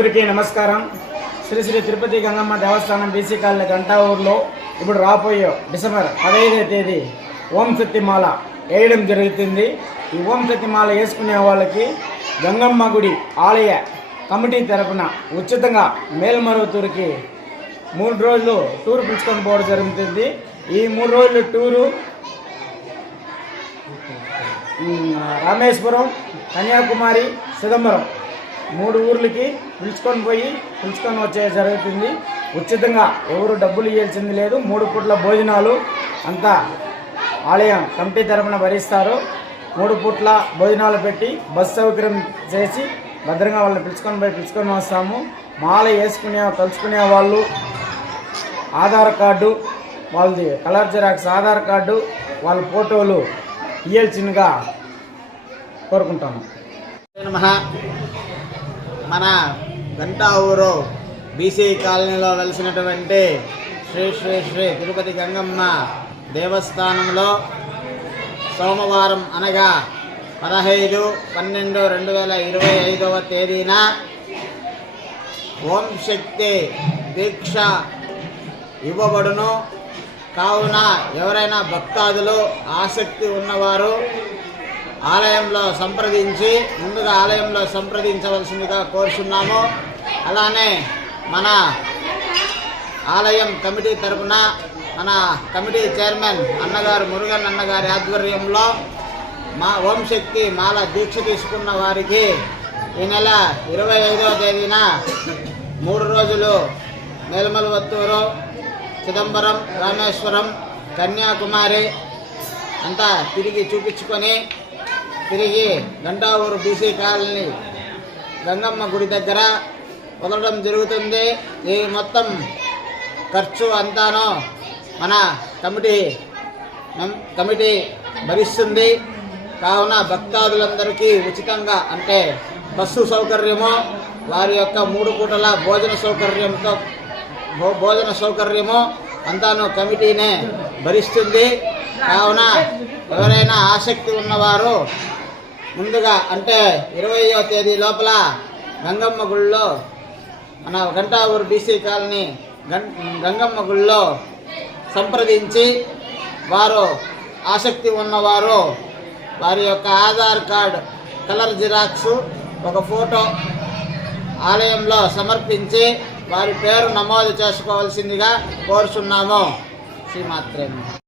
అందరికీ నమస్కారం. శ్రీ శ్రీ తిరుపతి గంగమ్మ దేవస్థానం BC colony Ganta ఊర్లో ఇప్పుడు రాబోయే డిసెంబర్ 15వ తేదీ ఓం శక్తి మాల వేయడం జరుగుతుంది. ఈ ఓం శక్తి మాల వేసుకునే వాళ్ళకి గంగమ్మ గుడి ఆలయ కమిటీ తరపున ఉచితంగా మేల్మరువతూరుకి 3 రోజులు టూర్ పిలుచుకొని పోవడం జరుగుతుంది. ఈ 3 రోజులు టూరు రామేశ్వరం, కన్యాకుమారి, చిదంబరం 3 ఊర్లకి పిలుచుకొని వచ్చే జరుగుతుంది. ఉచితంగా ఎవరు డబ్బులు ఇవ్వాల్సింది లేదు. 3 పూట్ల భోజనాలు అంతా ఆలయం కమిటీ తరపున భరిస్తారు. 3 పూట్ల భోజనాలు పెట్టి బస్ సౌకర్యం చేసి భద్రంగా వాళ్ళని పిలుచుకొని వస్తాము. మాల తలుచుకునే వాళ్ళు ఆధార్ కార్డు, వాళ్ళది కలర్ జిరాక్స్ ఆధార్ కార్డు, వాళ్ళ ఫోటోలు ఇవ్వాల్సిందిగా కోరుకుంటాము. మన గంటా ఊరు బీసీ కాలనీలో వెలిసినటువంటి శ్రీ శ్రీ శ్రీ తిరుపతి గంగమ్మ దేవస్థానంలో సోమవారం అనగా 15/12/2025 తేదీన ఓం శక్తి దీక్ష ఇవ్వబడును. కావున ఎవరైనా భక్తాదులు ఆసక్తి ఉన్నవారు ముందుగా ఆలయంలో సంప్రదించవలసిందిగా కోరుచున్నాము. అలానే మన ఆలయం కమిటీ తరపున మన కమిటీ చైర్మన్ అన్నగారు మురుగన్ అన్నగారి ఆధ్వర్యంలో ఓం శక్తి మాల దీక్ష తీసుకున్న వారికి ఈ నెల 25వ తేదీన 3 రోజులు మేల్మరువతూరు, చిదంబరం, రామేశ్వరం, కన్యాకుమారి అంతా తిరిగి చూపించుకొని తిరిగి గంటా ఊరు బీసీ కాలనీ గంగమ్మ గుడి దగ్గర వదలడం జరుగుతుంది. ఈ మొత్తం ఖర్చు అంతాను మన కమిటీ భరిస్తుంది. కావున భక్తాదులందరికీ ఉచితంగా అంటే బస్సు సౌకర్యము, వారి యొక్క 3 పూటల భోజన సౌకర్యము అంతాను కమిటీనే భరిస్తుంది. కావున ఎవరైనా ఆసక్తి ఉన్నవారు ముందుగా అంటే 20వ తేదీ లోపల గంగమ్మ గుళ్ళో మన గంటా ఊరు బీసీ కాలనీ గంగమ్మ గుళ్ళో సంప్రదించి వారు ఆసక్తి ఉన్నవారు వారి యొక్క ఆధార్ కార్డ్ కలర్ జిరాక్స్ ఒక ఫోటో ఆలయంలో సమర్పించి వారి పేరు నమోదు చేసుకోవాల్సిందిగా కోరుచున్నాము. శ్రీమాత్రే నమః.